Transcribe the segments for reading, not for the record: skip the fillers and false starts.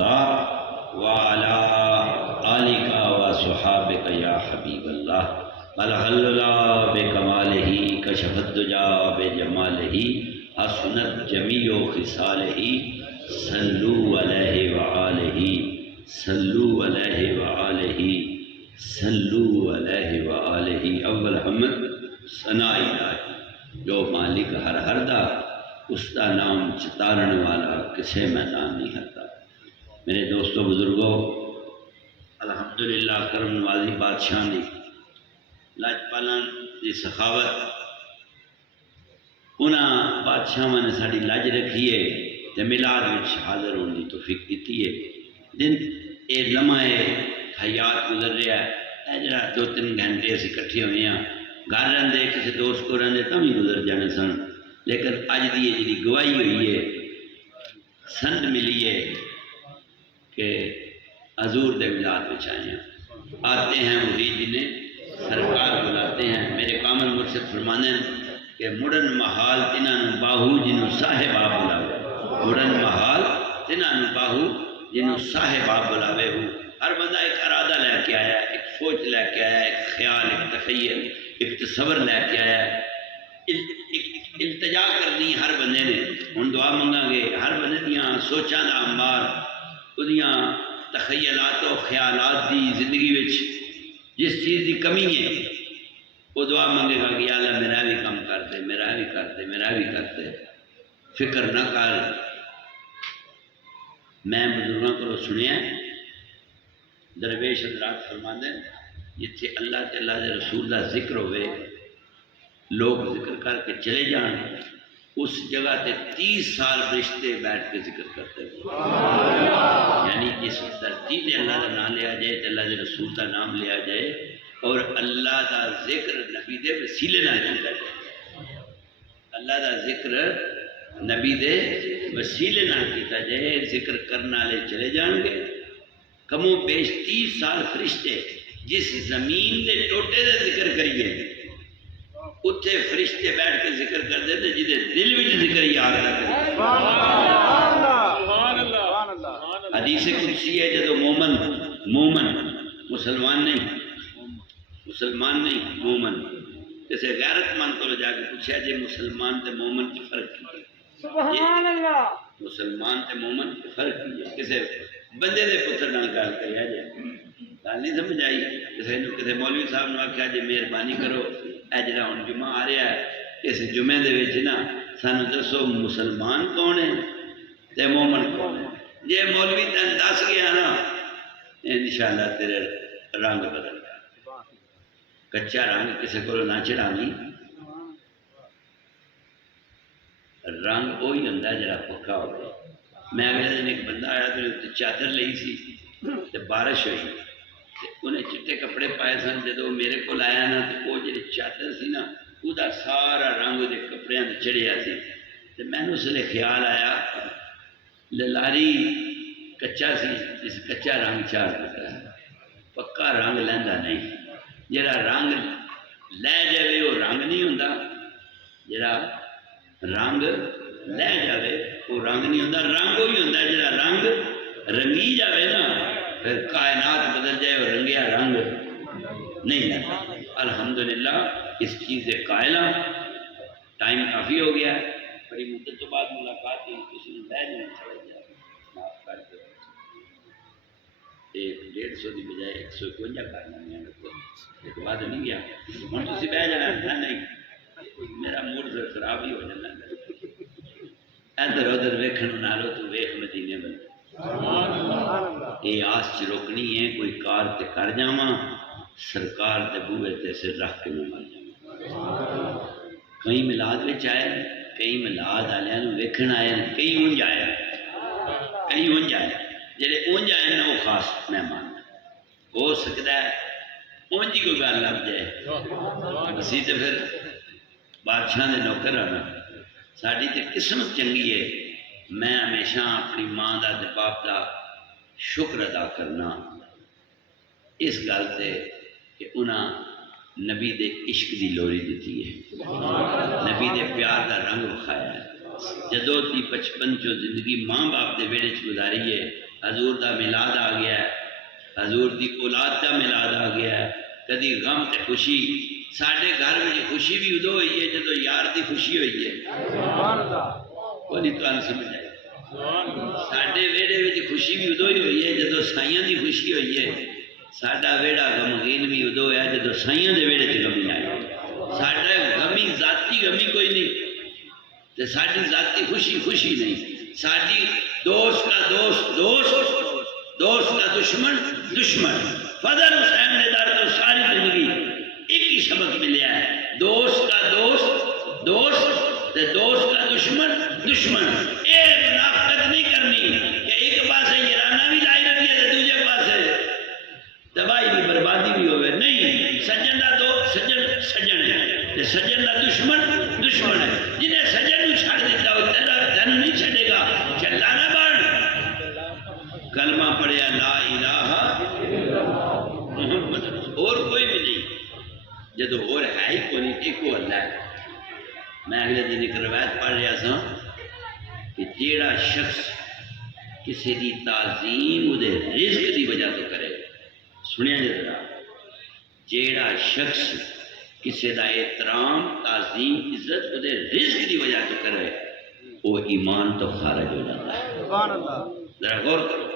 اللہ وعلا آلک وصحابک یا حبیب اللہ الحللہ بکمالہ کشف الدجا بجمالہ حسنت جمیع خصالہ صلو علیہ وآلہ صلو علیہ وآلہ صلو علیہ وآلہ اول حمد ثناء الہی جو مالک ہر دا اس کا نام چتارن والا کسے میدان نہیں ہرتا۔ میرے دوستوں بزرگوں، الحمدللہ کرم نوازی بادشاہ نے لاجپالان دی سخاوت انہاں بادشاہ نے ساری لاج رکھی ہے تے میلاد میں حاضر ہونے کی توفیق دیتی ہے۔ دن اے لمحہ حیات گزر رہا ہے، اے جڑا 2-3 گھنٹے اسی کٹھے ہوئے ہیں، گھر رہندے کسی دوست کو رہندے تم ہی گزر جانے سن، لیکن اج دی یہ جڑی گواہی ہوئی ہے، سند ملی ہے کہ حضور دے میلاد میں آئے ہیں، آتے ہیں مرید جنہیں سرکار بلاتے ہیں۔ میرے کامل مرشد فرمانے ہیں کہ مڑن محال تنہاں باہو جنوں صاحب آپ بلاوے، مڑن محال تنہاں باہو جنوں صاحب آپ بلاوے ہو۔ ہر بندہ ایک ارادہ لے کے آیا، ایک سوچ لے کے آیا، ایک خیال، ایک تخیل، ایک تصور لے کے آیا، التجا کرنی ہر بندے نے۔ ہن دعا منگا گے ہر بندے دیاں سوچاں دا انبار، اودیاں تخیلات و خیالات دی زندگی وچ جس چیز دی کمی ہے وہ دعا منگے گا کہ یا اللہ میرا بھی کم کر دے، میرا بھی کر دے، میرا بھی کر دے، فکر نہ کر۔ میں بزرگاں کو سنیا درویش حضرات فرماندے جتھے اللہ تے اللہ دے رسول دا ذکر ہوئے، لوگ ذکر کر کے چلے جان، اس جگہ تے 30 سال فرشتے بیٹھ کے ذکر کرتے ہیں۔ یعنی جس دھرتی تے اللہ کا نام لیا جائے تے اللہ دے رسول کا نام لیا جائے اور اللہ دا ذکر نبی دے وسیلے نہ کیا جائے، اللہ دا ذکر نبی دے وسیلے نہ کیتا جائے، ذکر کرنے والے چلے جان گے۔ کم و بیش 30 سال فرشتے جس زمین دے ٹوٹے دے ذکر کریے اتھے فرشتے بیٹھ کے ذکر کر دے تھے جدے دل وچ ذکر یاد نہ کرے۔ حدیث قدسی ہے جدو مومن مسلمان نہیں مومن کسی غیرت مند کو جا کے پوچھا جی مسلمان تے مومن کی فرق کی ہے؟ سبحان اللہ، مسلمان تے مومن کی فرق کی ہے؟ کسی بندے دے پتر نال گل کریا جائے، گل نہیں سمجھ آئی؟ کسی مولوی صاحب نے آخیا جی مہربانی کرو اے جڑا ہن جمعہ آ رہا ہے اس جمعے دے وچ نا سانو دسو مسلمان کون ہے تے مومن کون ہے۔ جے مولوی تین دس گیا نا انشاءاللہ تیرے رنگ بدل گیا۔ کچا رنگ کسی کو نہ چڑھانی، رنگ وہی ہوندا جڑا پکا ہو گیا۔ میں اگلے دن ایک بندہ آیا تو چادر لئی سی تے بارش ہوئی تے انہیں چٹے کپڑے پائے سن، جدو میرے کو آیا نا تو وہ جڑی چادر سی نا وہ سارا رنگ وہ کپڑے چڑھیا سی تے میں نے اس لیے خیال آیا للاری کچا سی، جس کچا رنگ چاڑ دیتا ہے، پکا رنگ لیندا نہیں۔ جڑا رنگ لے جائے وہ رنگ نہیں ہوندا، جڑا رنگ لے جائے وہ رنگ نہیں ہوندا، رنگ وہی ہوندا جڑا رنگ رنگی جائے نا پھر کائنات بدل جائے اور رنگیا رنگ نہیں لگتا۔ الحمدللہ اس چیز سے قائل ہوں۔ ٹائم کافی ہو گیا ہے، بڑی مدت تو بعد ملاقات ہوئی، کسی نے بہ نہیں چھوڑ دیا، معاف کر دو۔ 150 کی بجائے 151 کرنا ایک بعد نہیں گیا ہوں تھی بہ جانا نہیں، میرا موڈ خراب ہی ہو جانا۔ ادھر ادھر ویکھن نالوں تو ویکھ مدینے میں یہ آس چ روکنی ہے، کوئی کار تے کر جاواں سرکار تے بوئے تے سر رکھ کے میں مر جاواں۔ کئی میلاد وچ آئے، کئی میلاد والوں نوں ویکھن آئے، کئی اونج آئے، کئی اونج آئے، جڑے اونج آئے نا وہ خاص مہمان ہو سکتا ہے اونج ہی کوئی گل لگ جائے، اسی تے پھر بادشاہ دے نوکر آنا۔ ساری تے قسمت چنگی ہے، میں ہمیشہ اپنی ماں دا تے باپ دا شکر ادا کرنا اس گل سے کہ انہاں نبی دے عشق دی لوری دیتی ہے، نبی دے پیار دا رنگ وکھایا ہے۔ جدو دی بچپن چو زندگی ماں باپ دے ویڑے چ گزاری ہے، حضور دا میلاد آ گیا ہے، حضور دی اولاد دا میلاد آ گیا ہے، کدی غم تے خوشی. ساڈے گھر میں خوشی بھی ادو ہوئی ہے جدو یار دی خوشی ہوئی ہے. کوئی تمہیں سمجھ آئے. ساڈے ویڑے میں خوشی بھی ادو ہی ہوئی ہے جدو سائیاں دی خوشی ہوئی ہے. ساڈا ویڑا غمگین بھی ادو ہے جدو سائیاں دے ویڑے چ غمی آئی. ساڈا غمی ذاتی غمی کوئی نہیں تے ساڈی ذاتی خوشی خوشی نہیں. ساڈی دوست کا دوست دوست، دوست کا دشمن دشمن. فضل حسین نے در تو ساری زندگی ایک ہی سبق ملیا ہے، دوست کا دوست دوست تے دوست کا دشمن دشمن. اے منافقت نہیں کرنی کہ ایک پاسے یارانہ بھی لائی رکھی ہے دوسرے پاسے تباہی بھی بربادی بھی ہوئے. نہیں، سجن کا دوست سجن سجن ہے تے سجن کا دشمن دشمن ہے. جنہیں سجن کو چھڑ دیتا ہو تینوں نہیں چھڑے گا. چلا نہ بن کلمہ پڑھیا لا الہ محمد، اور کوئی بھی نہیں. جدو اور ہے ہی کوئی نہیں، ایک اللہ ہے. میں اگلے دن ایک روایت پڑھ رہا تھا کہ جیڑا شخص کسی دی تعظیم وہ رزق دی وجہ تو کرے. سنیا جا، جیڑا شخص کسی دا احترام تعظیم عزت وہ رزق دی وجہ تو کرے وہ ایمان تو خارج ہو جاتا ہے. ذرا غور کرو،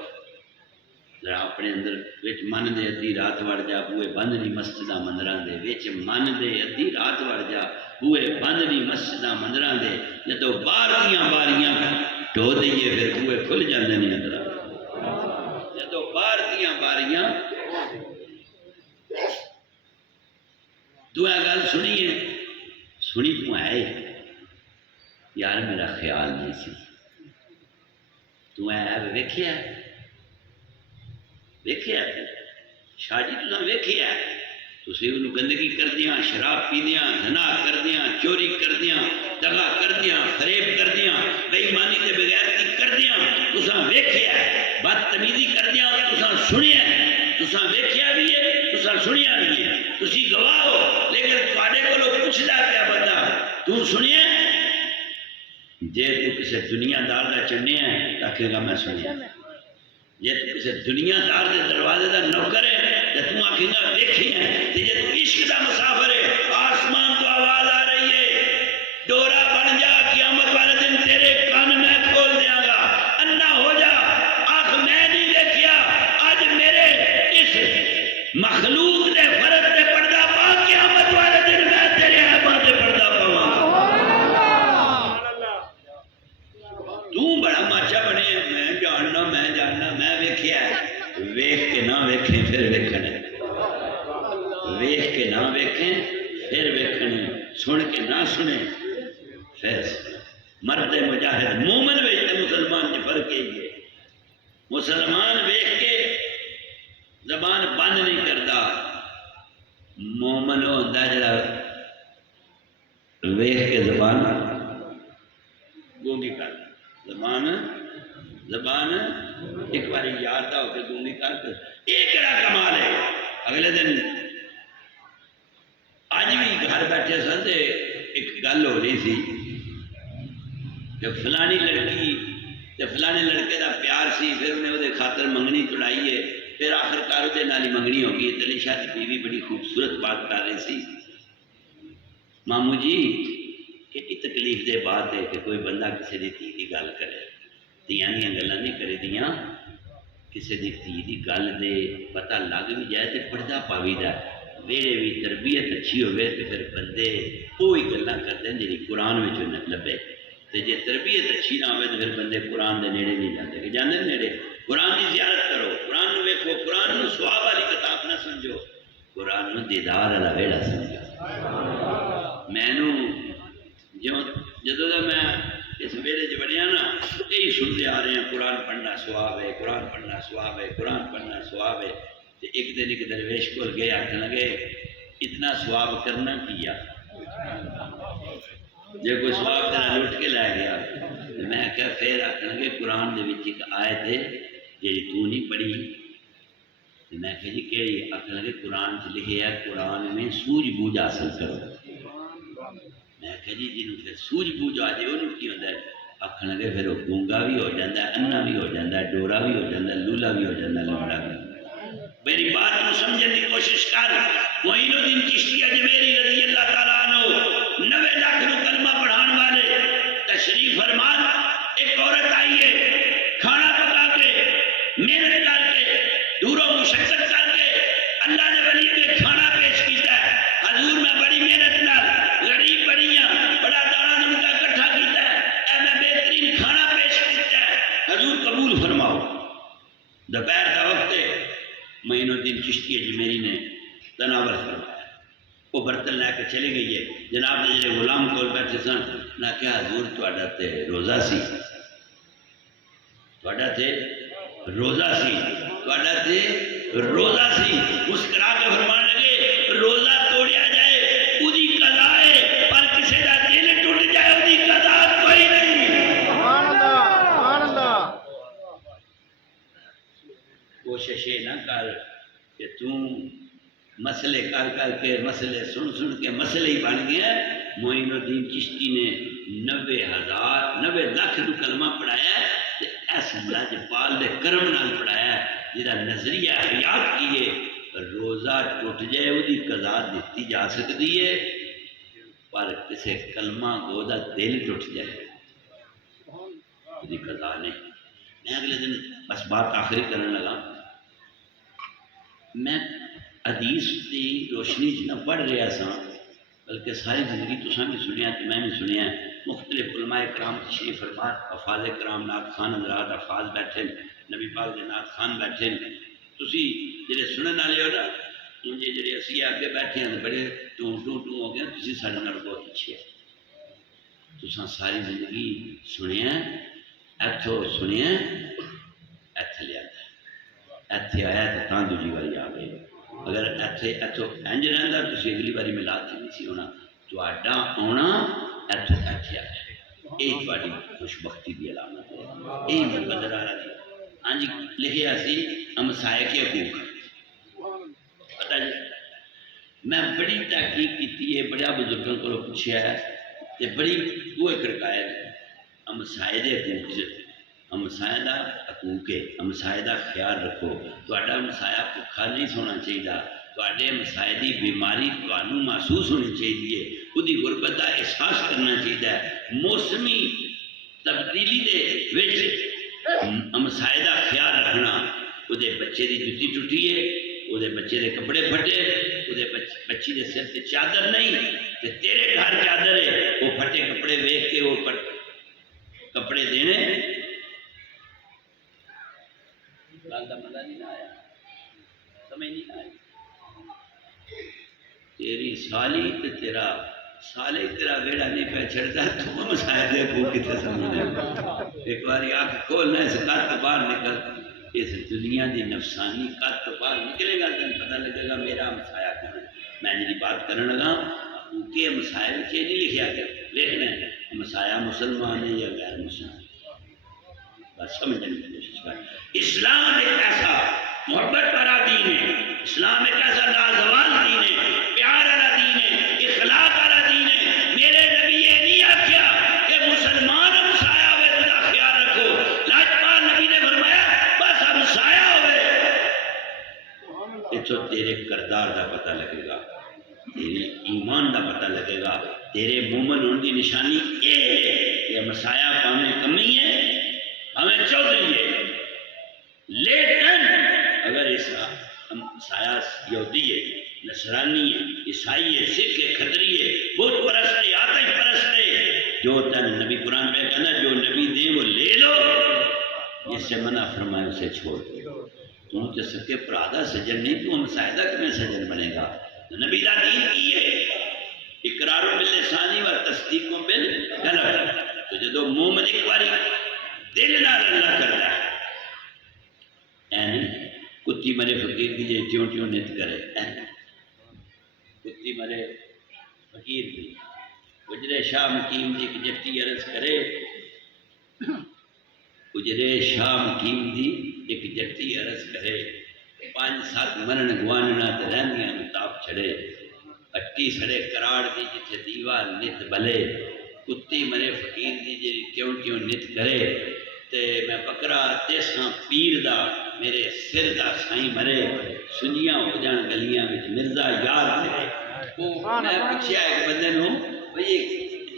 ذرا اپنے اندر وچ من دے ادھی رات وڑ جا بوئے بند نہیں مسجداں مندراں دے وچ من دے ادھی رات وڑ جا بوئے بند نہیں مسجداں مندراں دے. جدو باہر دیاں باریاں ڈھو دئیے پھر بوئے کھل جاندے نہیں اندر. جدو باہر دیاں باریاں دعا گل سنیے سنی تو آئے یار میرا خیال نہیں سی. تو ویکھیا ویکھیا شاہ جی تساں ویکھیا تسی انہوں گندگی کردیاں، شراب پیندیاں، زنا کردیاں، چوری کردیاں، دغا کردیاں، فریب کردیاں، بے ایمانی تے بغیرتی کردیاں تساں ویکھیا. بدتمیزی کردیاں تساں سنیا، تساں ویکھیا بھی ہے تساں سنیا بھی ہے. تسی گواہ ہو لیکن تواڈے کولوں پوچھدا پیا بندہ تو سنیا. جے تو کسی دنیا دار دا چنیا ہے آکھے گا میں سنیا. جے تو کسی دنیا دار دے دروازے دا نوکر ہے تے تو آکھے گا دیکھی ہے. تے جے تو عشق دا مسافر ہے آسمان تو آواز آ رہی ہے ڈورا بن جا قیامت والے دن تیرے کان میں کھول دیاں گا. انا ہو جا آنکھ میں نہیں دیکھیا آج میرے اس مخلوق دے فرد دے پردہ پا قیامت والے دن میں تیرے عیباں دے پردہ پاواں. تو بڑا ماچا بنے میں جاننا میں ویکھیا ویکھ کے نہ ویکھیں پھر ویکھنے، ویکھ کے نہ ویکھیں پھر ویکھنے، سن کے نہ سنیں پھر. مرد مجاہد مومن ویکھتے مسلمان نے فرق ہے. مسلمان ویکھ کے زبان بند نہیں کرتا. مومن ہوتا جڑا ویکھ کے زبان گونگی کر زبان ایک باری یاد ہو کے گونگی کر. ایک کہڑا کمال ہے. اگلے دن اج بھی گھر بیٹھے سن تے ایک گل ہو رہی سی کہ فلانی لڑکی تے فلانے لڑکے دا پیار سی پھر انہیں وہ خاطر منگنی توڑائی ہے پھر آخر کار وہ نالی منگنی ہو گئی. دلی شاہ کی بیوی بڑی خوبصورت بات کر رہی سی مامو جی کہ تکلیف دے بات ہے کہ کوئی بندہ کسی دی تھی دی گل کرے دیاں دیاں گلاں نہیں کرے دیاں کسی دی تھی دی گل دے پتہ لگ بھی جائے تو پردہ پاوی دا ویڑے بھی تربیت اچھی ہوئے تو پھر بندے کوئی گلاں کرتے ہیں جی قرآن میں جو لبے. تو جی تربیت اچھی نہ ہوئے تو پھر بندے قرآن دے نیڑے نہیں جاتے کہ جانے نیڑے. قرآن کی زیارت کرو، قرآن نو ویکھو، قرآن نو سواب والی کتاب نہ سمجھو، قرآن نو دیدار والا ویڑا سمجھو. مینوں جدوں دا میں اس ویڑے چ بڑھیا نا یہی سنتے آ رہے ہیں قرآن پڑھنا سواب ہے، قرآن پڑھنا سواب ہے، قرآن پڑھنا سواب ہے. ایک درویش کو گئے آخر لگے اتنا سواب کرنا کیا جی کوئی سواب تیرا لٹ کے لے گیا. میں کیا پھر آخر لگے قرآن دے وچ ایک آیت ہے جی تو نہیں پڑھی. میں کہ جی کہڑی؟ آخر لگے قرآن سے لکھے ہے قرآن میں سوجھ بوجھ حاصل کرو. میں کہ جی جنہوں پھر سوجھ بوجھ آ جائے انہوں کی ہوتا ہے آخر لگے پھر وہ گونگا بھی ہو جاتا ہے، انا بھی ہو جاتا ہے، ڈورا بھی ہو جاتا ہے، لولا بھی ہو جاتا ہے، لمڑا بھی۔ میری بات کو سمجھنے کی کوشش کر۔ معین الدین چشتی اجمیری رضی اللہ تعالیٰ عنہ 90 لاکھ نو کلمہ پڑھان والے تشریف فرمان، ایک عورت آئی ہے کھانا پکا کے محنت کر کے دوروں مشقت کر کے اللہ نے ولی کے کھانا پیش کیتا ہے۔ حضور میں بڑی محنت نال غریب بڑیاں بڑا دانا نمکا کٹھا کیتا ہے، اے میں بہترین کھانا پیش کیتا ہے، حضور قبول فرماؤ۔ دوپہر کا وقت ہے، معین الدین چشتی اجمیری نے تناول فرمایا، وہ برتن لے کے چلی گئی ہے۔ جناب نے جڑے غلام کول بیٹھے سن نہ کہا حضور تہاڈا تے روزہ سی، تہاڈا تے روزہ سی، تہاڈا تے روزہ سی۔ مسکرا کے فرمان لگے روزہ توڑیا جائے اودی قضا ہے، پر کسی دا دل ٹوٹ جائے اودی قضا کوئی نہیں۔ سبحان اللہ، سبحان اللہ۔ کوشش یہ نہ کر کہ تم مسئلے کر کر کے مسئلے سن سن کے مسئلے ہی بن گیا۔ معین الدین چشتی نے 90 لاکھ نو کلمہ پڑھایا ہے، تے اس لاجپال دے کرم نال پڑھایا ہے جہاں نظریہ حیات کیے روزہ ٹوٹ جائے وہی قضا دیتی جا سکتی ہے، پر کسی کلمہ گو دا دل ٹوٹ جائے وہی قضا نہیں۔ میں اگلے دن بس بات آخری کرنے لگا، میں حدیث کی روشنی نہ پڑھ رہا سا، بلکہ ساری زندگی تساں بھی سنیا کہ میں بھی سنیا، مختلف علماء کرام تشریف فرما، افاظ کرام نعت خان حضرات افاظ بیٹھے، نبی پاک دے نعت خان بیٹھے، تسی جڑے سنن والے ہو نا، انجے جڑے اسی آگے بیٹھے ہیں بڑے ٹوں ہو گئے، تسی سارے نال بہت اچھے ہیں، تساں ساری زندگی سنیا، ایتھوں سنیا، ایتھے لیا ایتھے آیا تو تاں دوجی باری آ گئے۔ اگر ایتھوں انج رہندا تسی اگلی باری ملاد نہیں سی ہونا، تہاڈا آنا ایتھوں ایتھے آیا، یہ تہاڈی خوش بختی کی علامت ہے، یہی مقدر والا دی۔ ہاں جی لکھیا سی ہمسائے کے حقوق، پتہ جی میں بڑی تحقیق کی ہے، بڑا بزرگوں کو پوچھا ہے کہ بڑی وہ کڑکایا ہمسائے دے حقوق، ہمسائے دا حقوق ہے، ہمسائے دا خیال رکھو، تہاڈا ہمسایا بھوکا نہیں سونا چاہیے، تہاڈے ہمسائے دی بیماری تہانوں محسوس ہونی چاہیے، وہی غربت کا احساس کرنا چاہیے، موسمی تبدیلی دے وچ ہمسائے دا خیال رکھنا، وہ بچے دی جتی ٹوٹی ہے، وہ بچے دے کپڑے پھٹے، وہ بچی دے سر تے چادر نہیں تے تیرے گھر چادر ہے، وہ پھٹے کپڑے ویکھ کے وہ کپڑے دینے گل کا مزہ نہیں آیا، سمجھ نہیں آئی۔ تیری سالی تے تیرا سالے تیرا ویڑا نہیں پہ چڑھتا، تو ہمسائے دے حقوق کتنے سمجھنے۔ ایک باری آنکھ کھولنا اس کت تو باہر نکل، اس دنیا دی نفسانی کت تو باہر نکلے گا تو پتہ لگے گا میرا ہمسایا کون ہے۔ میں جی بات کرنے لگا کہ ہمسائے میں نہیں لکھا گیا، لکھنا ہے ہمسایا مسلمان ہے یا غیر مسلمان، بس سمجھنے کی کوشش کر۔ اسلام ایک ایسا محبت والا دین ہے، اسلام ایک ایسا لازوال دین ہے، پیار والا دین ہے، اخلاق والا دین ہے۔ میرے نبی یہ نہیں آخیا کہ مسلمان ہمسایا ہوئے تو خیال رکھو، لاجپال نبی نے فرمایا بس ہمسایا ہوئے۔ اتھوں تیرے کردار کا پتہ لگے گا، تیرے ایمان کا پتہ لگے گا، تیرے مومن ہونے کی نشانی یہ ہے کہ ہمسایا پاویں کمی ہے ہمیں چودھری ہے، لیکن اگر اس ہمسایا یہودی ہے، نصرانی ہے، عیسائی ہے، سکھ ہے، کھتری ہے، بت پرست ہے، آتش پرست ہے، جو تن نبی قرآن پہ کہنا جو نبی دے وہ لے لو، جس سے منع فرمائے اسے چھوڑ دو۔ تم تو سکے پرادہ سجن نہیں، تو ہمسائے دا کمیں سجن بنے گا؟ نبی دا دین کی ہے اقرار باللسانی و تصدیق بالقلب۔ تو جدو مومن ایک باری دل نال اللہ کرتا ہے، این کتی مرے فقیر کی جے ٹیوں ٹیوں نیت کرے، این کتی مرے فقیر کی اجرے شاہ مقیم دی ایک جٹی عرض کرے، اجرے شاہ مقیم دی ایک جٹی عرض کرے، 5-7 مرن گواننا تے رہنیاں تاپ چھڑے، اٹی سڑے کراڑ دی جتھے دیوار نت بلے، کتی مرے فقیر دی جی کیوں کیوں نت کرے تے میں بکرا تیساں پیر دا میرے سر دا سائیں مرے سنیاں ہو جان گلیاں وچ مرزا یار کرے وہ میں پوچھیا ایک بندے نو بھئی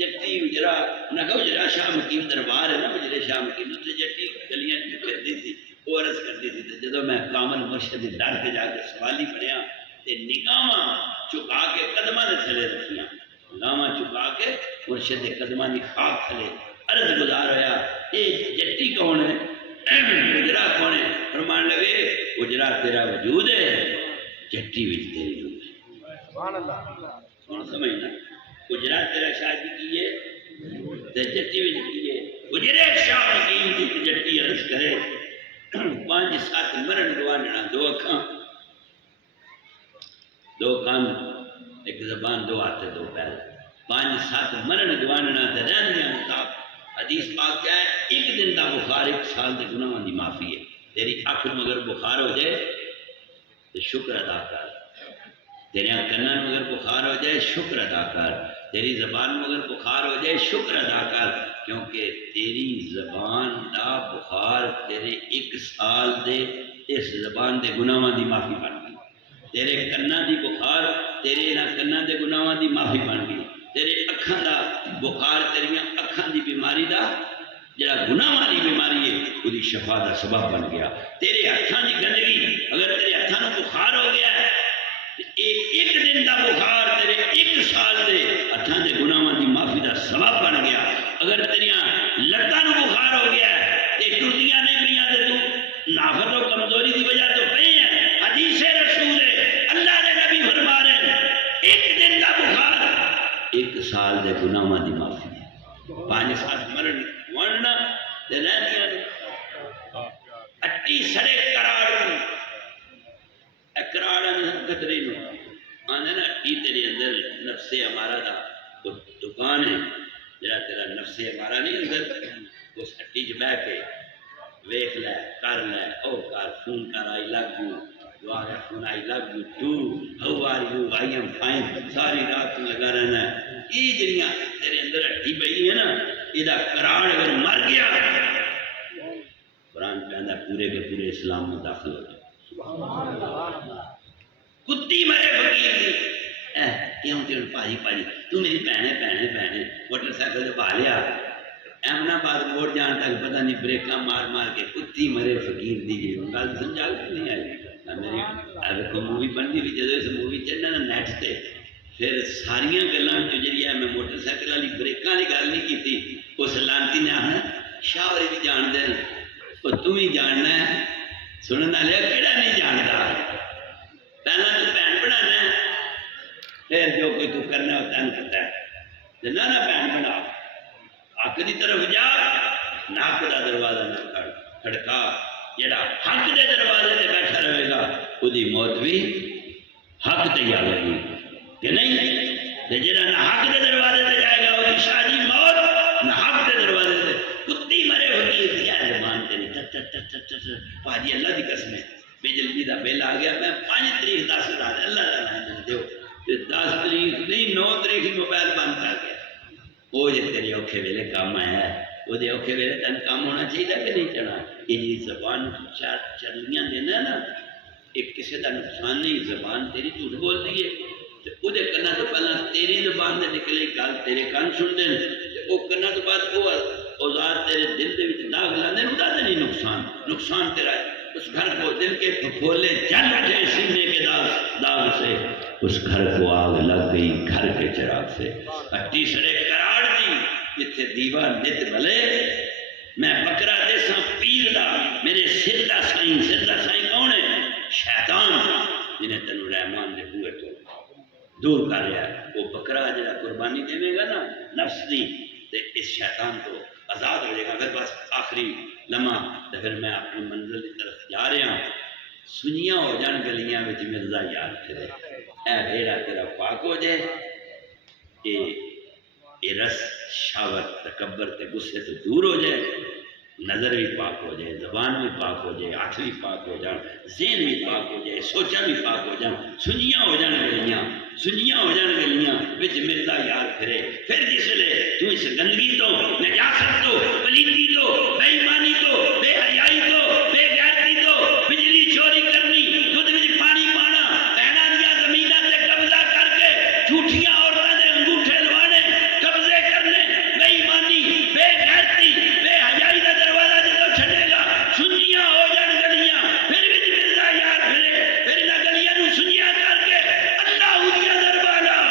جٹی اجرا انہاں کہا اجرا شاہ مقیم دربار ہے نا اجرے شاہ مقیم تے جٹی گلیاں وچ پھردی تھی وہ عرض کرتی تھی تے جدوں میں کامل مرشد دے ڈر کے جا کے سوالی پڑھیا تے نگاہاں چکا کے قدماں دے تھلے رکھیاں نگاہاں چکا کے مرشد دے قدماں دی خاک تھلے عرض گزار ہویا اے جٹی کون ہے اجرا کون ہے فرمان لگے اجرا تیرا وجود ہے جٹی وچ تیری روح ہے سبحان اللہ کون سمجھنا اجرا تیرا شادی کی ہے تے جٹی وچ کی ہے اجرے شاہ مقیم دی جٹی عرض کرے 5-7 مرن گواننا 2 اکھاں 2 کان ایک زبان 2 ہاتھ 2 پیر 5-7 مرن گواننا تے رہندیاں مطاب حدیث پاک کیا ہے 1 دن دا بخار 1 سال دے گناہاں دی معافی ہے تیری اکھ مگر بخار ہو جائے تو شکر ادا کر تیرے کنن مگر بخار ہو جائے شکر ادا کر تیری زبان مگر بخار ہو جائے شکر ادا کر کیونکہ تیری زبان دا بخار تیرے 1 سال دے اس زبان دے گناہاں دی معافی بن گئی تیرے کناں دی بخار تیرے نہ کناں دے گناہاں دی معافی بن گئی تیرے اکھاں دا بخار تیریاں اکھاں دی بیماری دا جڑا گناہ والی بیماری ہے وہ دی شفا دا سبب بن گیا تیرے ہتھاں دی گندگی اگر تیرے ہتھاں نوں بخار ہو گیا ہے ایک دن دا بخار تیرے 1 سال دے ہتھاں دے گناہاں دی معافی دا سبب بن گیا اگر تیریاں لتاں نوں بخار ہو گیا ہے تے ٹوٹیاں نہیں پیاں تے تو نافت و کمزوری دی وجہ تو پئی ہے حدیث رسول ہے اللہ دے نبی فرما رہے ہیں 1 دن دا بخار 1 سال دے گناہاں دی معافی ہے 5-7 مرن ورنہ تے رہندیاں اٹی سڑے کراڑ نوں اقرار قدرے نو آنے نا اٹی تیرے اندر نفس ہمارا دا دکان ہے جڑا تیرا نفس ہمارا نہیں اندر اس اٹی چ بہ کے ویکھ لے کر لے او کر فون کر آئی لو یو جو آ گیا phone I love you too how are you I am fine ساری رات لگا رہنا ہے یہ جڑیاں تیرے اندر اٹی پئی ہے نا یہ کراڑ اگر مر گیا قرآن کہندا پورے کے پورے اسلام میں داخل ہو جائے کتی مرے فقیر دی کیوں تیوں پاجی تو میری بہنے موٹر سائیکل سے پا لیا احمد آباد موڑ جان تک پتہ نہیں بریکاں مار کے کتی مرے فقیر دی جی گل سمجھا کے نہیں آئی میری مووی بنتی بھی جدو اس مووی چڑھنا نا نیٹ سے پھر ساریاں گلاں جو جڑی ہے میں موٹر سائیکل والی بریکاں والی گل نہیں کی اس لانتی نے آخنا شاہ وری بھی جان دین اور تم ہی جاننا ہے سننا لیا کہڑا نہیں جانتا پہلا تو بہن بنانا ہے پھر جو کوئی تو کرنا ہوتا ہے کرتا ہے نہ بہن بنا حق کی طرف جا ناک کا دروازہ نہ کھڑکا جڑا حق دے دروازے تے بیٹھا رہے گا وہی موت بھی حق تے ہی آئے گی کہ نہیں تے جڑا نہ حق دے دروازے تے جائے گا وہی شادی موت نہ حق دے دروازے تے کتی مرے ہوتی ہے کیا زبان تے نہیں پاجی اللہ دی قسم ہے بجلی دا بل آ گیا میں 5 تاریخ 10,000 اللہ دا نام دیو 10 تاریخ نہیں 9 تاریخ ہی موبائل بند کر گیا وہ جی تیرے اوکھے ویلے کام آیا ہے وہ دے اوکھے ویلے تین کام ہونا چاہیے کہ نہیں چڑھا یہ جی زبان چلنیاں دینا نا ایک کسی کا نقصان نہیں زبان تیری جھوٹ بول دی ہے وہ کرنا تو پہلا تیری زبان سے نکلے گل تیرے کان سن دیں وہ کرنا تو بعد وہ اوزار تیرے دل کے داغ لانے دا نہیں نقصان تیرا ہے اس گھر کو دل کے پھولے جل اٹھے سینے کے داغ سے اس گھر کو آگ لگ گئی گھر کے چراغ سے اٹی سڑے کراڑ دی جتھے دیوا نت بھلے میں بکرا دیسا پیر دا میرے سر دا سائیں کون ہے شیطان جنہیں تینوں رحمان نے ہوئے تو دور کر لیا وہ بکرا جڑا قربانی دے گا نا نفس دی تے اس شیطان کو آزاد ہو جائے گا پھر بس آخری لمحہ تو پھر میں اپنی منزل کی طرف جا رہا ہوں سنیاں ہو جان گلیاں وچ مرزا یاد کرے اے بھیڑا تیرا پاک ہو جائے یہ رس شاوت تکبر تے غصے سے دور ہو جائے نظر بھی پاک ہو جائے، زبان بھی پاک ہو جائے، ہاتھ بھی پاک ہو جان، ذہن بھی پاک ہو جائے، سوچا بھی پاک ہو جان، سنجیاں ہو جان گلیاں، سنجیاں ہو جان گلیاں وچ مردا یار پھرے، پھر جس لے تو اس گندگی تو، نجاست تو، پلیتی تو، بے ایمانی تو، بے حیائی تو، بے غیرتی تو، بجلی چوری کرنی، دودھ وچ پانی پانا، بہناں دیاں زمیناں تے قبضہ کر کے جھوٹیاں عورتاں دے انگوٹھے لوانے، قبضے کرنے، بے ایمانی، بے غیرتی، بے حیائی دا دروازہ جدوں چھڈے گا، سنجیاں ہو جان گلیاں، پھر وچ مردا یار پھرے، پھر انہاں گلیاں نوں سنجیاں کر کے اللہ دیاں درباراں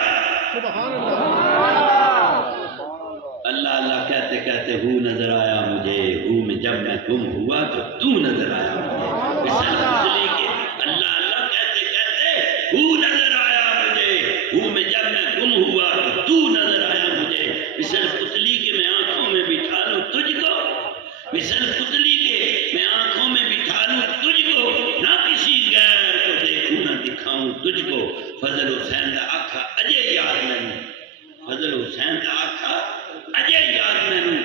اللہ اللہ کہتے کہتے ہو نظر آیا مجھے، ہو میں جب میں گم ہوا تو نظر آیا مجھے، مثل پتلی کے اللہ اللہ کہتے کہتے ہو نظر آیا مجھے، ہو میں جب میں گم ہوا تو نظر آیا مجھے، مثل پتلی کے میں آنکھوں میں بٹھا لوں تجھ کو، مثل پتلی کے میں آنکھوں میں بٹھا لوں تجھ کو، نہ کسی غیر کو دیکھوں نہ دکھاؤں تجھ کو، فضل حسین دا آکھا اجے یار میں، فضل حسین دا آکھا اجے یار میں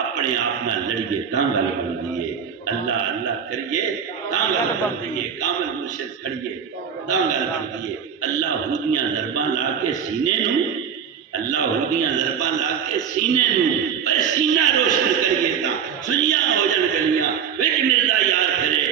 اپنے آپ نہ لڑیے تاں گل بن دیے، اللہ اللہ کریے تاں گل بن دیے، کامل مرشد کھڑیے تاں گل بن دیے، اللہ ہودیاں ضرباں لا کے سینے نوں، اللہ ہودیاں ضرباں لا کے سینے نوں، پر سینہ روشن کریے تاں سنیاں ہو جان گلیاں وچ مردا یار پھرے،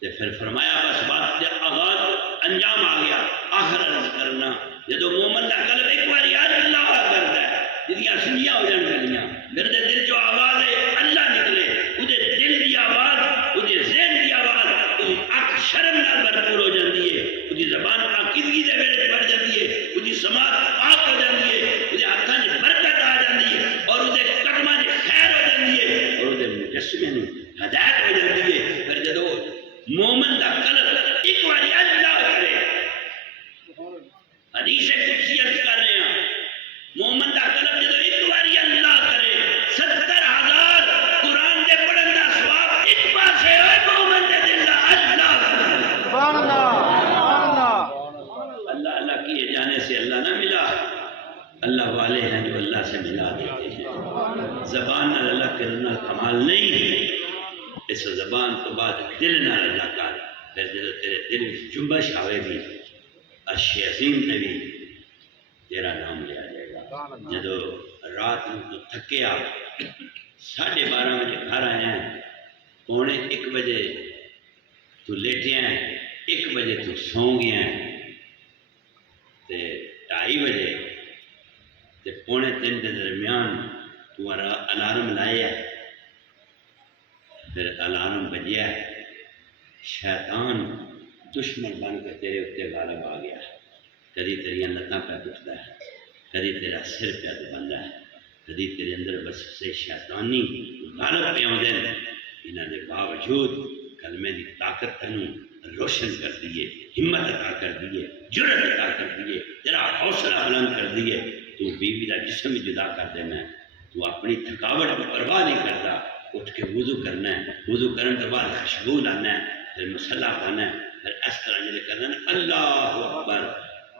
تے پھر فرمایا بس بات جب آغاز انجام آ گیا، آخر عرض کرنا جدو مومن دا قلب ایک باری اللہ کرتا ہے، جدیاں سنجیاں ہو جان گلیاں، میرے دل جو آواز ہے اللہ نکلے، اُدے دل دی آواز، اُدے ذہن دی آواز، اُدی اکھ شرم نال بھرپور ہو جاندی ہے، اُدی زبان عقیدگی دے ویڑے بڑھ جاندی ہے، اُدی سماعت پاک ہو جاندی ہے، اُدے ہاتھاں وچ برکت آ جاندی ہے، اور اُدے قدماں وچ خیر ہو جاندی ہے، اور اُدے مجسمے نوں ہدایت ہو جاندی ہے، پھر جدو مومن دا قلب ایک باری اللہ کرے، حدیث قدسی عرض کر رہے ہیں، مومن دا قلب جدو ایک باری اللہ کرے، 70,000 قرآن دے پڑھن دا ثواب ایک پاسے ہوئے، مومن دے دل دا اللہ سبحان اللہ سبحان اللہ اللہ اللہ کیے جانے سے اللہ نہ ملا، اللہ والے ہیں جو اللہ سے ملا دیتے ہیں، زبان نال اللہ کرنا کمال نہیں ہے، اس زبان تو بعد دل نال اللہ کر، پھر جدو تیرے دل میں جنبش آوے بھی، عرش عظیم تے بھی تیرا نام لیا جائے گا، جدو رات میں تو تھکیا 12:30 بجے گھر آیا ہیں، 1:45 بجے تو لیٹیا ہیں، 1 بجے تو سو گیا ہیں، تے 2:30 بجے تے 2:45 کے درمیان تو الارم لایا ہے، پھر الارم بجیا ہے، شیطان دشمن بن کے تیرے اتنے غالب آ گیا ہے، کدی تیریاں لتاں پہ دکھتا ہے، کدی تیرا سر پہ دبندا ہے، کدی تیرے اندر وسوسے شیطانی غالب پہ آتے ہیں، انہوں نے باوجود کلمے کی طاقت تینوں روشن کر دیے، ہمت عطا کر دیے، جرأت عطا کر دیے، تیرا حوصلہ بلند کر دیے، تو بیوی کا جسم جدا کر دینا ہے، تو اپنی تھکاوٹ کی پرواہ نہیں کرتا، اٹھ کے وضو کرنا ہے، وضو کرنے کے بعد خوشبو لانا ہے، پھر مسئلہ پانا ہے، پھر اس طرح جلے کرنا ہے، اللہ اکبر،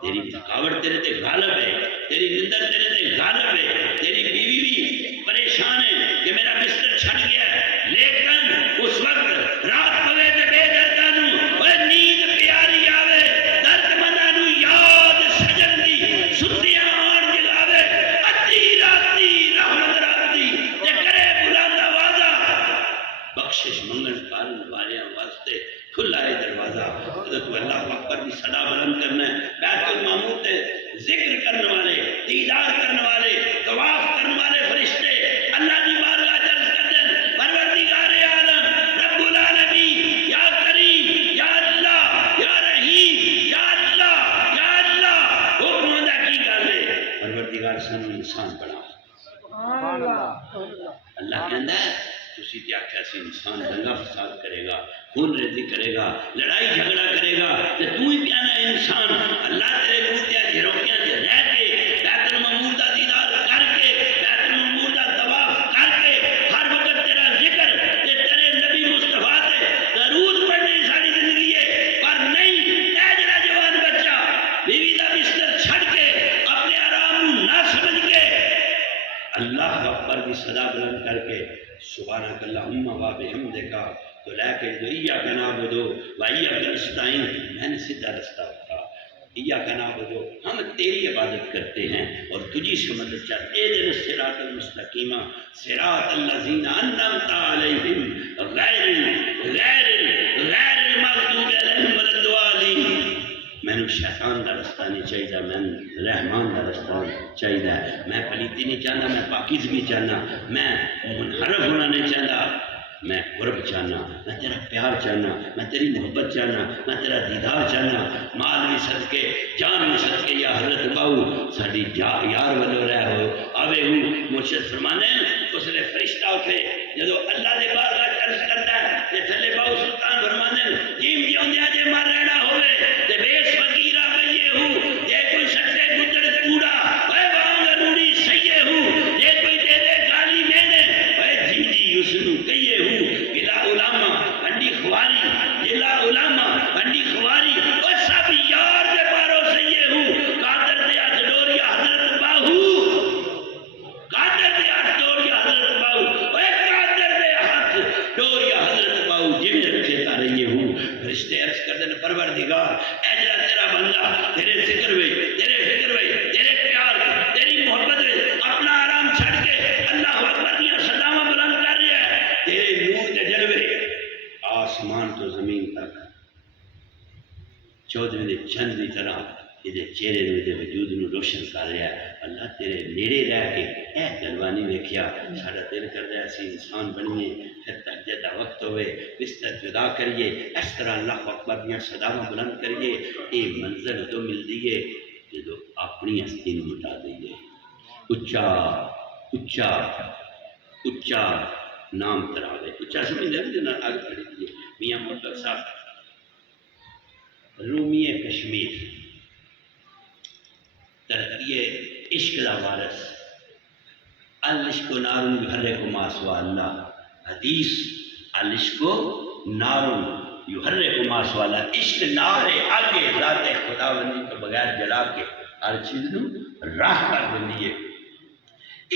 تیری تھکاوٹ تیرے تے غالب ہے، تیری نندر تیرے تے غالب ہے، تیری بیوی بھی پریشان ہے کہ میرا بستر چھٹ گیا ہے، لیکن اس وقت رات پوے تے بے درداں نوں اوے نیند پیاری آوے، درد منداں نوں یاد سجن دی ستیاں آن جگاوے، ادھی راتی رحمت راتی تے کرے بلند آوازاں، بخشش منگن کارن والیاں واسطے کھلا ہے دروازہ، حضرت اللہ اکبر کی صدا بلند کرنا ہے، بیت المعمور تے ذکر کرنے والے، دیدار کرنے والے، طواف کرنے والے فرشتے اللہ کی بارگاہ عرض کرتے ہیں، پروردگار عالم رب العالمین یا کریم یا اللہ یا رحیم یا اللہ یا اللہ، حکم دا کی گل ہے، پروردگار سانو انسان بنا، اللہ کہندا ہے تسی تے آکھیا سی انسان دنگا فساد کرے گا، خون ریزی کرے گا، لڑائی جھگڑا کرے گا، تے تو ہی پیانا انسان، اللہ تیرے بوتیاں جھروکیاں تے رہ کے، بیت المعمور دا دیدار کر کے، بیت المعمور دا طواف کر کے، ہر وقت تیرا ذکر تے تیرے نبی مصطفیٰ تے درود پڑھنے ساری زندگی ہے، پر نہیں، اے جڑا جوان بچہ بیوی دا بستر چھڑ کے اپنے آرام نہ سمجھ کے اللہ اکبر کی صدا بلند کر کے سبحانک اللہم و بحمدک تو لے کے جو ایاک نعبد و ایاک نستعین، میں نے سیدھا رستہ بتا، ایاک نعبد، ہم تیری عبادت کرتے ہیں اور تجھی سے مدد چاہتے ہیں، اہدنا الصراط المستقیم صراط الذین انعمت علیہم غیر المغضوب علیہم ولا الضالین۔ میں نے شیطان کا رستہ نہیں چاہیے، میں نے رحمان کا رستہ چاہیے، میں پلیتی نہیں چاہتا، میں پاکیزگی چاہنا، میں منحرف ہونا نہیں چاہتا، میں قرب چاہنا، میں تیرا پیار چاہنا، میں تیری محبت چاہنا، میں تیرا دیدار چاہنا، مال بھی صدقے جان بھی صدقے یا حضرت باؤ ساری یار والو رہ ہو آوے ہوں مرشد فرمانے اس لئے فرشتہ اٹھے جدو اللہ دے بارگاہ عرض کرتا ہے کہ تھلے باؤ سلطان فرمانے جیم جیوں دیا جے مار رہنا ہوئے تے بیس فقیرہ بھئیے ہوں جے کوئی سٹے گجر کوڑا اے وہاں روڑی سیے ہوں جے کوئی دے دے گالی میں نے اے جی جی اس نو کہیے ہوں گلا علامہ ہنڈی خواری گلا علامہ ہنڈی خواری اور سب یار دے باروں سیے ہوں قادر دے ہاتھ ڈوریا حضرت باہو قادر دے ہاتھ ڈوریا حضرت باہو اے قادر دے ہاتھ ڈوریا حضرت باہو جن رکھے تا رہیے ہوں فرشتے عرض کر دیں پروردگار اے جڑا تیرا بندہ تیرے ذکر وے تیرے فکر وے تیرے پیار وے تیری محبت وے اپنا آرام چھڑ کے اللہ اکبر دیا صداواں بلند کر رہا ہے تیرے نور کے جلوے آسمان تو زمین تک چودھویں دے چند دی طرح یہ چہرے نو دے وجود نو روشن کر رہا ہے اللہ تیرے نیڑے رہ کے اے جلوانی ویکھیا ساڈا دل کردا ہے اسی انسان بنیے پھر تہجد دا وقت ہوئے بستر جدا کریے اس طرح اللہ اکبر دیاں صداواں بلند کریے یہ منزل تو ملدی ہے جدو اپنی ہستی نو مٹا دئیے اچا اچا اچا نام تراوے اچا سمجھ لیں جو آگے پڑھی دیئے میاں مطلق صاحب رومی کشمیر ترقی عشق دا وارث العشق نارن یحرک ما سوا اللہ حدیث العشق نارن یحرک ما سوا اللہ عشق نار آگے ذات خداوندی کو بغیر جلا کے ہر چیز نو راہ کر دینی ہے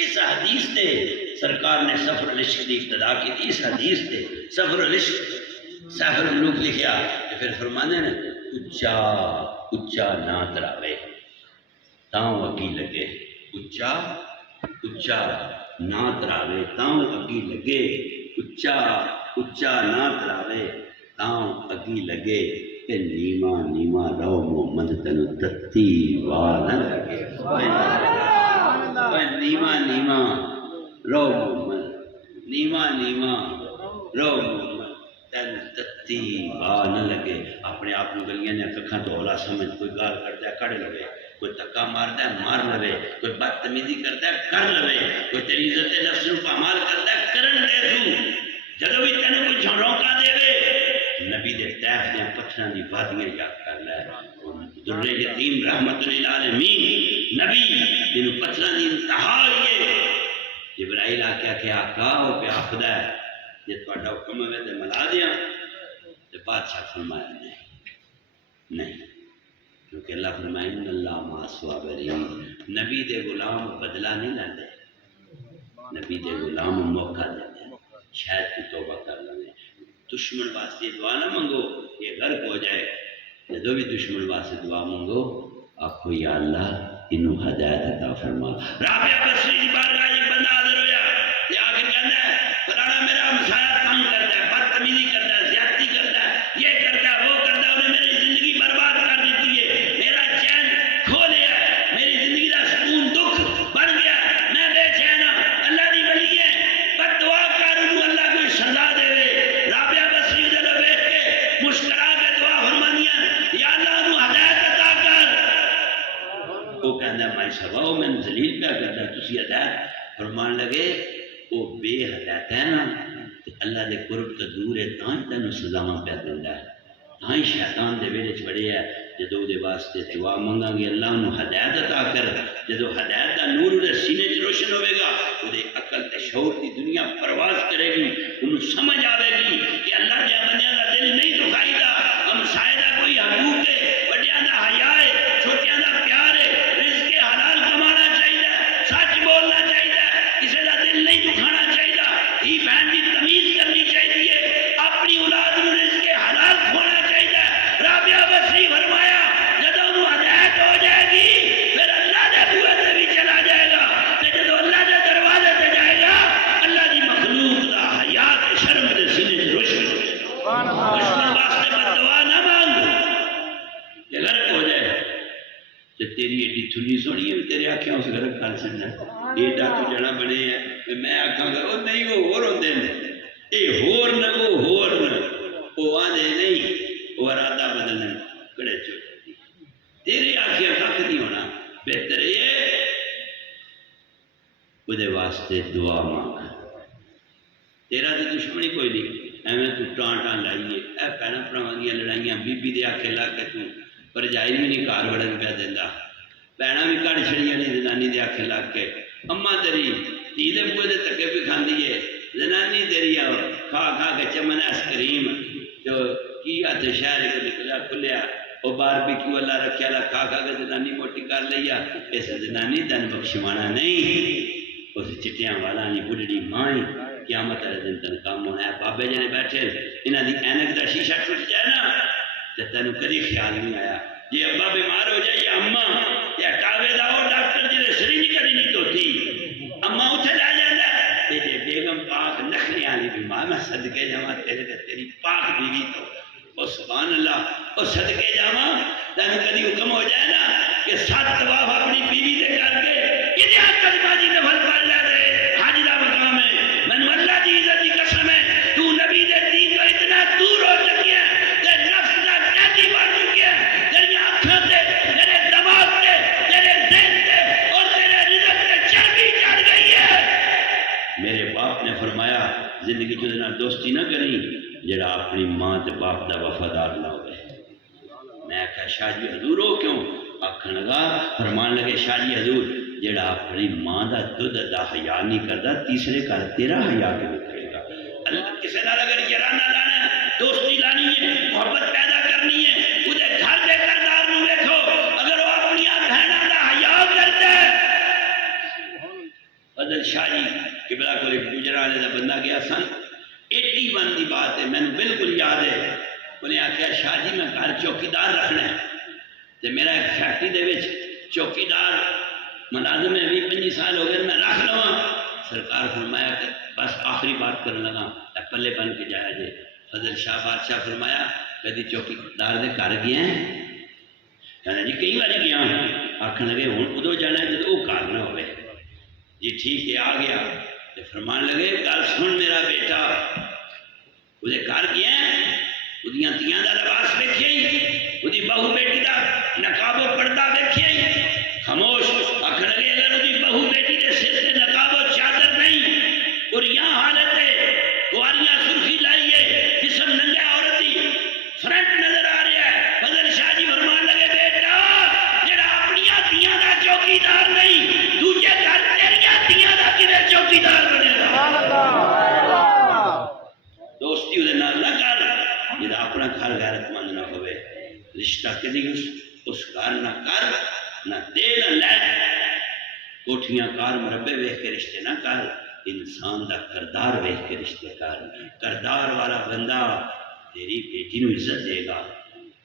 اس حدیث تے سرکار نے سفر العشق کی ابتدا کی تھی اس حدیث تے سفر العشق سفر الملوک لکھیا کہ پھر فرمانے نے اچا اچا نہ تراوے تاؤں اگی لگے اچا اچا نہ تراوے تاؤں اگی لگے اچا اچا نہ تراوے تاؤں اگی لگے کہ نیما نیما رو محمد تنو تتی والا لگے نیما نیما رو محمد نیما نیما رو محمد تن تتی والا لگے اپنے آپ کو گلیاں نے ککھاں تو اولا سمجھ کوئی گال کرتا ہے کڑ لگے کوئی تکا مارتا ہے مار لوے کوئی بدتمیزی کرتا ہے کر لوے کوئی تیری عزت نفس نو پامال کرتا ہے کرن دے تو جدو بھی تینوں کوئی جھڑوکا دے وے نبی دے تیف دے پتھراں دی وادیاں یاد کر لے درِ یتیم رحمت للعالمین نبی جنہوں پتھراں دی انتہا ہوئی جبرائیل آکیا کہ آقا وہ پہ آخدہ ہے یہ توڑا حکم میں دے ملا دیا تو بادشاہ فرمایا نہیں کیونکہ اللہ فرمائے ان اللہ مع الصابرین نبی دے غلام بدلہ نہیں لیندے نبی دے غلام موقع دیتے شاید تو توبہ کر لیں دشمن واسطے دعا نہ منگو یہ غرق ہو جائے جدو بھی دشمن واسطے دعا منگو آپ کو یا اللہ انہوں ہدایت عطا فرما رابعہ بصری کی بارگاہ ایک بندہ حاضر ہویا یہ آگے کہنا ہے فلانا میرا ہمسایہ تنگ کرتا ہے بدتمیزی کرتا ہے زیادتی کرتا ہے یہ کرتا ہے وہ کرتا ہے انہیں میری زندگی برباد کر دیتی ہے میرا چین کھو لیا ہے میری زندگی کا سکون دکھ بڑھ گیا ہے میں بے چین ہوں اللہ دی ولی ہے بد دعا کر انہوں اللہ کوئی سزا دے دے رابعہ بصری جلو بیٹھ کے مسکرا کے دعا فرمانیاں یا اللہ انہوں ہدایت عطا کر وہ کہنا ہے مائی صاحب وہ میں ذلیل پہ کرتا ہے تسی ہدایت فرمان لگے وہ بے ہدایت ہے نا اللہ دے قرب تو دور ہے تاں تینوں سزاواں پہ دیندا ہے تاں شیطان دے ویلے چ بڑے ہے جدو دے واسطے دعا منگا گے اللہ انہوں ہدایت عطا کر جدو ہدایت دا نور دے سینے چ روشن ہوے گا وہ دے عقل تے شعور دی دنیا پرواز کرے گی انہوں سمجھ آوے گی کہ اللہ دے بندیاں دا دل نہیں دکھائی دا ہمسائے دا کوئی حقوق ہے بڑیاں دا حیا ہے چھوٹیاں دا پیار ہے رزق حلال کمانا چاہیے سچ بولنا چاہیے کسی دا دل نہیں دکھانا چاہیے ہی بہن تیری ایڈی تھنی سونی ہے تیرے آنکھیں اس گرک کر سکنا ایڈا تو جڑا بنے ہے میں آنکھاں گا وہ نہیں وہ ہور ہوتے ہیں اے ہور نہ وہ ہور نہ وہ آدھے نہیں وہ ارادہ بدلنے کڑے چھوٹے تیرے آنکھیں کھ نہیں ہونا بہتر یہ وہ واسطے دعا مانگ تیرا تو دشمنی کوئی نہیں ایویں تو ٹان لائیے اے بھੈਣਾਂ ਭਰਾਵਾਂ ਦੀਆਂ ਲੜਾਈਆਂ ਬੀਬੀ ਦੇ ਆਖੇ ਲਾ ਕੇ ਤੂੰ ਭਰਜਾਈ ਵੀ ਨਹੀਂ ਘਰ ਵੜਨ ਪਿਆ ਦਿੰਦਾ ਭੈਣਾਂ ਵੀ ਕੱਢ ਛੜੀਆਂ ਨੇ ਜਨਾਨੀ ਦੇ ਆਖੇ ਲੱਗ ਕੇ ਅੰਮਾ ਤੇਰੀ ਧੀ ਦੇ ਬੂਹੇ ਦੇ ਧੱਕੇ ਵੀ ਖਾਂਦੀ ਏ ਜਨਾਨੀ ਤੇਰੀ ਆ ਖਾ ਖਾ ਕੇ ਚਮਨ ਆਈਸਕ੍ਰੀਮ ਜੋ ਕੀ ਹੱਥ ਸ਼ਹਿਰ ਕੋ ਨਿਕਲਿਆ ਖੁੱਲਿਆ ਉਹ ਬਾਰਬੀਕਿਊ ਵਾਲਾ ਰੱਖਿਆ ਲਾ ਖਾ ਖਾ ਕੇ ਜਨਾਨੀ ਮੋਟੀ ਕਰ ਲਈ ਆ ਇਸ ਜਨਾਨੀ ਤੈਨੂੰ ਬਖਸ਼ਵਾਣਾ ਨਹੀਂ اس چٹیاں والا نہیں بڑھڑی مائیں قیامت والے دن تن کام ہونا ہے بابے جنے بیٹھے انہاں دی اینک دا شیشہ ٹوٹ جائے نا تے تینوں کدی خیال نہیں آیا یہ ابا بیمار ہو جائے یا اما یا ٹاوے دا وہ ڈاکٹر جنے سرنج کدی نہیں دھوتی اما اتھے جا جاتا ہے بیگم پاک نخلی والی بیمار میں صدقے جاواں تیرے تے تیری پاک بیوی تو او سبحان اللہ او صدقے جاواں تینوں کدی حکم ہو جائے نا کہ 7 طواف اپنی بیوی دے کر کے یہ حقت باجی نفل پڑھ لے دے حج دا مقام ہے من اللہ دی عزت دی قسم ہے تو نبی دے دین تو اتنا دور ہو چکی ہے کہ نفس دا قیدی بن چکی ہے تیری آنکھوں تے تیرے دماغ تے تیرے ذہن تے اور تیرے رزق تے چربی چڑھ گئی ہے میرے باپ نے فرمایا زندگی جو دینا دوستی نہ کریں جڑا اپنی ماں تے باپ دا وفادار نہ ہوئے میں کہا شاہ جی حضور ہو کیوں آکھن لگا فرمان لگے شاہ جی حضور جڑا اپنی ماں دا دودھ دا حیا نہیں کرتا تیسرے گھر تیرا حیا کے کرے گا اللہ کسی نال اگر یارانہ لانا ہے دوستی لانی ہے محبت پیدا کرنی ہے اسے گھر دے کردار نو دیکھو اگر وہ اپنی بہنوں دا حیا کرتا ہے فضل شاہ جی قبلہ کو ایک گجرانے دا بندہ گیا سن 81 دی بات ہے میں نے بالکل یاد ہے انہیں آخیا شاہ جی میں گھر چوکیدار رکھنا ہے تے میرا ایک فیکٹری دے وچ چوکیدار ملازم ہے 20-25 سال ہو گئے میں رکھ لواں سرکار فرمایا کہ بس آخری بات کرنے لگا پلے بن کے جایا جے فضل شاہ بادشاہ فرمایا کدی چوکیدار دے گھر گیا ہیں کہنا جی کئی بار گیا آخر لگے ہوں ادو جانا ہے جب وہ گھر نہ ہوئے جی ٹھیک ہے آ گیا تو فرمان لگے گل سن میرا بیٹا وہ گھر گیا وہ تیاں دا لباس ویکھے وہ بہو بیٹی دا نقاب و پردہ ویکھے خاموش آخر لگے اگر وہ بہو بیٹی دے سر سے نقاب و چادر نہیں اور یہاں حالت ہے کواریاں سرخی لائیے جسم ننگے عورتی فرنٹ نظر آ رہا ہے فضل شاہ جی فرمان لگے بیٹا جڑا اپنیاں تیاں دا چوکیدار نہیں دوجے گھر تیریاں تیاں دا کدے چوکیدار بنے گا دوستی وہ نال نہ کر جڑا اپنا گھر غیرت مند نہ ہوئے رشتہ کدی اس گھر نہ کر نہ دے نہ لے کوٹھیاں کار مربے ویکھ کے رشتے نہ کر انسان دا کردار ویکھ کے رشتے کر کردار والا بندہ تیری بیٹی نو عزت دے گا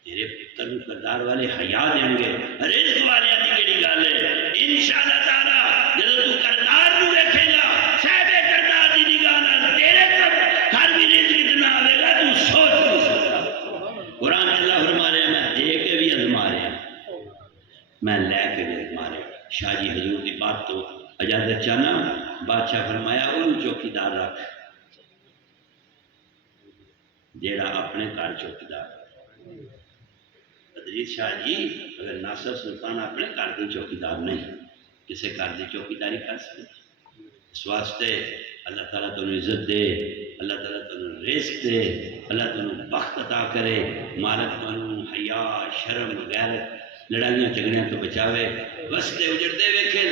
تیرے پتر نو کردار والے حیا دیں گے رزق والے دی کیڑی گل ہے انشاءاللہ تعالی جدوں تو کردار نو ویکھے گا صاحب کردار دی نگاہ نال تیرے گھر بھی رزق اتنا آوے گا تو سوچ نہیں سکتا قرآن اللہ فرما رہے میں دے کے بھی ازما رہا میں لے کے بھی ازما رہا شاہ جی حضور کی بات تو اجازت چاہنا بادشاہ فرمایا انہوں چوکیدار رکھ جیڑا اپنے گھر چوکیدار بدریت شاہ جی اگر ناصر سلطان اپنے گھر کی چوکیدار نہیں کسی گھر کی چوکیداری کر سکتے اس واسطے اللہ تعالیٰ تمہیں عزت دے اللہ تعالیٰ تمہیں رزق دے اللہ تمہیں بخت عطا کرے مالک تمہیں حیا شرم غیرت لڑائیاں جھگڑیاں تو بچاوے وستے اجڑتے ویکھیں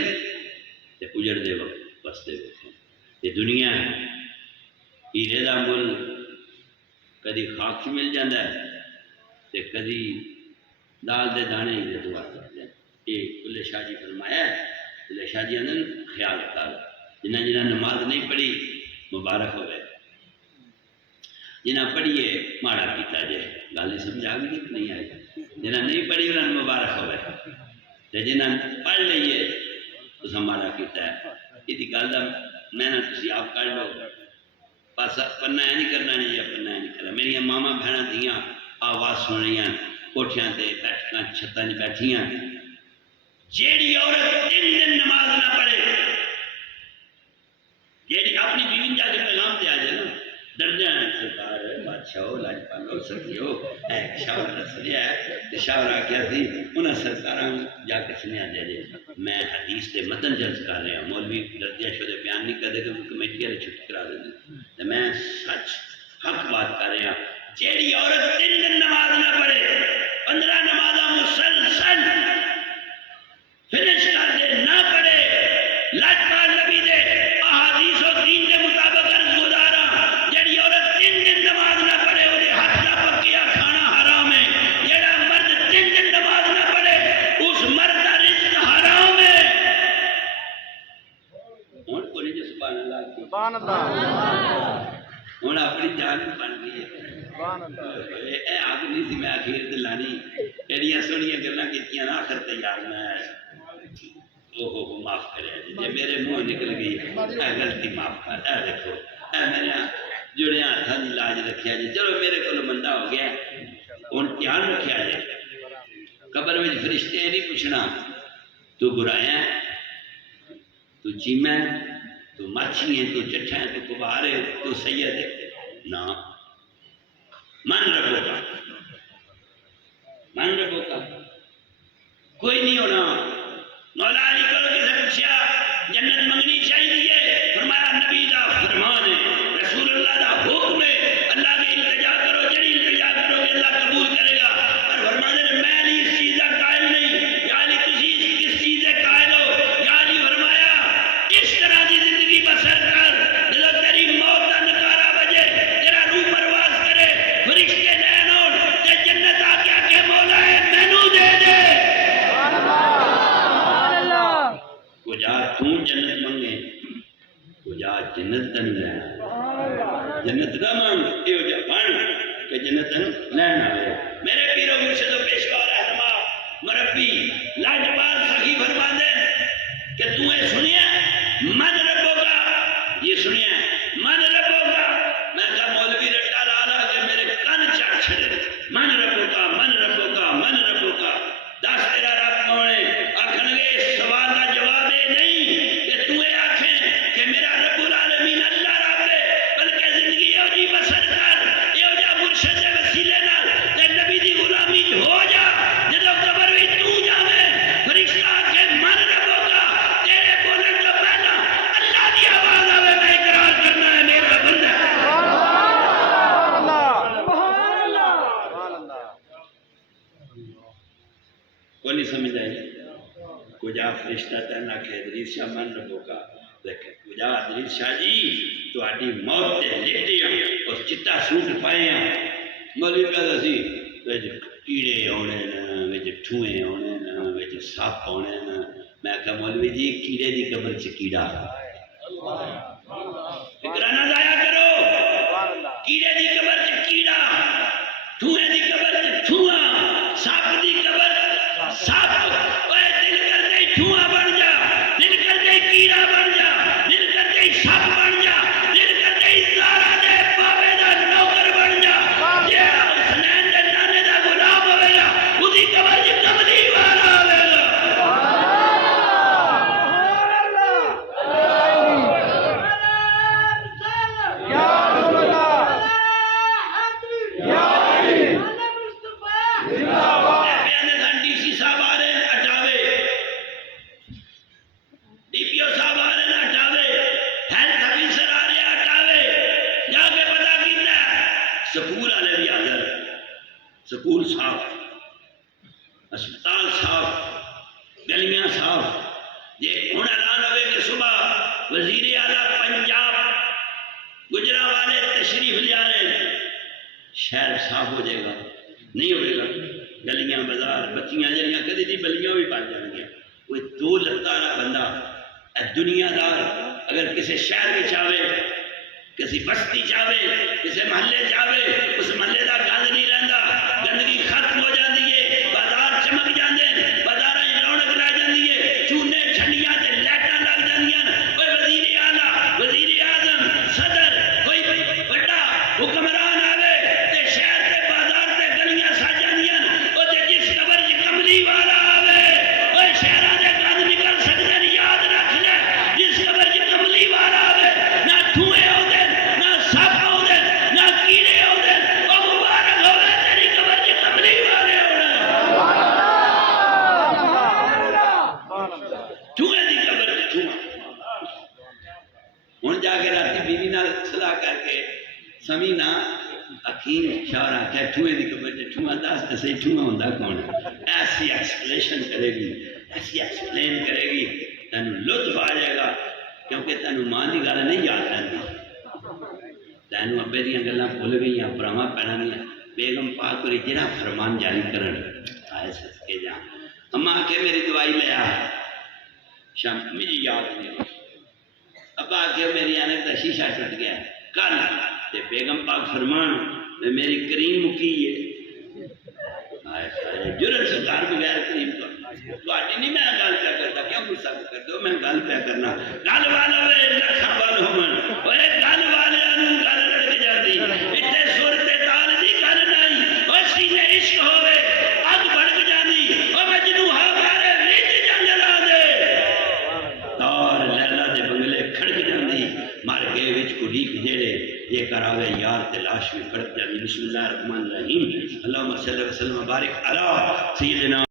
تے اجڑتے وقت وستے ویکھیں یہ دنیا ہیرے دا مل کدی خاک مل جاتا ہے تے کدی دال دے دانے ہی تو آ جاتے ہیں یہ کلے شاہ جی فرمایا ہے کلے شاہ جی نے خیال کر جنہیں جنہیں نماز نہیں پڑھی مبارک ہوئے جنہیں پڑھیے ماڑا کیتا جائے گل سمجھ آ گئی نہیں آئی جنہیں نہیں پڑھی انہوں نے مبارک ہوئے جنہیں پڑھ لئیے تو ماڑا کیتا ہے یہ گل کا محنت تھی آپ کر لو بس پنا نہیں کرنا نہیں یا پنا نہیں کرنا میری ماما بہن دیا آواز سن رہی کوٹھیاں تے بیٹھکاں چھتاں بیٹھیاں جیڑی عورت 3 دن نماز نہ پڑھے، جیڑی اپنی بیوی جا کے پیغام دے آ جائے نا، ڈر جانا سرکار بادشاہ ہو لاج پالو سردی ہو اے شاور نے سنیا ہے شاور آخیا سی انہیں سرکار جا کے سنیا دے دے میں حدیث کے متن جلد کر رہا مولوی لردیا شدے بیان نہیں کرتے کہ کمیٹی والے چھٹی کرا دیں میں سچ حق بات کر رہا جیڑی عورت 3 دن نماز نہ پڑھے 15 نمازاں مسلسل فنش کر دے نہ پڑھے لاجپال نبی دے احادیث و دین کے مطابق عرض گزارا جیڑی عورت 3 دن نماز نہ پڑھے وہ ہاتھ کا پکیا کھانا حرام ہے، جیڑا مرد 3 دن نماز نہ پڑھے اس مرد کا رزق حرام ہے۔ ہوں کو نہیں سبحان اللہ سبحان اللہ ہوں اپنی جان بن گئی ہے سبحان اللہ اے آگ نہیں سی میں اخیر دلانی ایڈیاں سونیاں گلاں کیتیاں نا آخر تیار میں اوہو معاف کرے جی میرے منہ نکل گئی اے غلطی معاف کر اے دیکھو اے میں نے جڑے ہاتھاں دی لاج رکھیا جی چلو میرے کو بندہ ہو گیا ہن دھیان رکھیا جائے قبر وچ فرشتے نہیں پوچھنا تو برایا ہے تو چیما ہے تو ماچھی ہے تو چٹھا ہے تو کبار ہے تو سید ہے نا من ربو کا من ربو کا کوئی نہیں ہونا مولا علی کو کسے پوچھا جنت منگنی چاہیے فرمایا نبی دا فرمان ہے رسول اللہ دا حکم ہے اللہ کی التجا کرو جڑی التجا کرو گے اللہ قبول کرے گا اور فرمان ہے میں علی اس چیز کا قائل نہیں یا علی تسی کس چیز کے قائل ہو یا علی فرمایا اس طرح کی زندگی بسر کر جب تیری موت کا نکارا بجے تیرا روح پرواز کرے فرشتے نین ہون تے جنت آ کے آکے مولا ہے مینوں دے دے کجا تو جنت منگے کجا جنت تن لینا جنت نہ مانگ یہ جا بن کہ جنت تن لینا ہے میرے پیرو مرشد و پیشوا رہنما مربی لاجپال سخی فرماندے کہ تو اے سنیا من ربو کا یہ سنیا من ربو کا میں کہا مولوی رٹا لالا کہ میرے کن چڑھ چھڑے من ربو کا من ربو کا من ربو کا دس تیرا رب کون ہے آکھن گے اس سوال کا جواب یہ نہیں کہ تو اے آکھیں کہ میرا رب العالمین اللہ رب ہے بلکہ زندگی یہ جی بسر کر یہ جا مرشد دے وسیلے نال تے نبی دی غلامی ہو جا جدوں قبر وچ تو جاویں فرشتہ آکھے من ربو کا تیرے بولن تو پہلا اللہ دی آواز آوے میں اقرار کرنا ہے میرا بندہ سبحان اللہ کوئی نہیں سمجھ آئی کجا فرشتہ تینا کہ ادریس شاہ من ربو کا لیکن کجا ادریس شاہ جی تو آٹی موت تے لیٹی ہیں اور چٹا سوٹ پائے ہیں مولوی کہتا سی ویج کیڑے ہونے نا ویج ٹھوئے ہونے نا ویج ساپ ہونے نا میں کہا مولوی جی کیڑے دی قبر سے کیڑا فکرہ نہ ضائع کرو کیڑے دی قبر سے کیڑا ٹھوئے دی قبر سے ٹھوئا ساپ دی قبر ساپ اے دل کرتے ہی ٹھوئا بن جا دل کرتے ہی کیڑا بن جا دل کرتے ہی ساپ بن جا دل کرتے ہی زارا دے بابے دا نوکر بن جا یہ حسنین دے نانے دا غلام ہوئے گا اسی قبر سے کملی والا ہوئے گا یا رسول اللہ یا علی زندہ باد ڈی سی صاحب آ رہے ہیں ہٹاوے ڈی پی او صاحب آ رہے ہیں ہٹاوے ہیلتھ آفیسر آ رہے ہیں ہٹاوے جا کے پتا کیتا سکول والے بھی حاضر سکول صاف ہسپتال صاف گلیاں صاف یہ ہوں اعلان ہوئے کہ صبح وزیر اعلیٰ پنجاب گجرانوالے تشریف لے آ رہے ہیں شہر صاف ہو جائے گا نہیں ہوئے گا گلیاں بازار بچیاں جڑیاں کدی دی بلیاں بھی بن جان گیا کوئی دو لتا رہا بندہ اے دنیا دار اگر کسی شہر میں چاہے کسی بستی چاہے کسی محلے چاہے اس محلے کا گند نہیں رہتا گندگی ختم ہو جاتی ہے بازار چمک جاندے بازار رونق لگ جاتی ہے چونے چھنڈیاں تے لائٹاں لگ جاندیاں کوئی وزیر اعلیٰ وزیر اعظم صدر کوئی بڑا حکمران آوے تے شہر تے بازار تے گلیاں سج جاندیاں او تے جس قبر وچ کملی والا آوے او شہراں دے ٹھوئے دی قبر تے ٹھواں دس تے صحیح ٹھواں ہوندا کون ایسی ایکسپلیشن کرے گی ایسی ایکسپلین کرے گی تینوں لطف آ جائے گا کیونکہ تینوں ماں دی گل نہیں یاد رہندی تینوں ابے دیاں گلاں بھول گئیاں بھراواں پینا گیا بیگم پاک ہوری جڑا فرمان جاری کرن آئے صدقے جا اماں آ کے میری دوائی لے آ شام مجھے یاد نہیں ابا آ کے میری آنکھ کا شیشہ ٹوٹ گیا کل تے بیگم پاک فرمان میری کریم مکی ہے جرر سرکار بغیر کریم تو نہیں میں گل پہ کرتا کیوں غصہ کر دو میں گل پہ کرنا گل والا لکھا بل ہومن گل والے گل لڑ کے جاتی اتنے سر تے تال دی گل نہیں وہ سینے عشق ہوئے اگ بڑک جاتی وہ مجنو ہا مارے ریت جنگ لا دے تار لیلا دے بنگلے کھڑک جاتی مر گئے وچ اڈیک جیڑے یہ کراوے یار تلاش میں کھڑک جاتی بسم اللہ الرحمن الرحیم اللہم صلی اللہ وسلم بارک علی سیدنا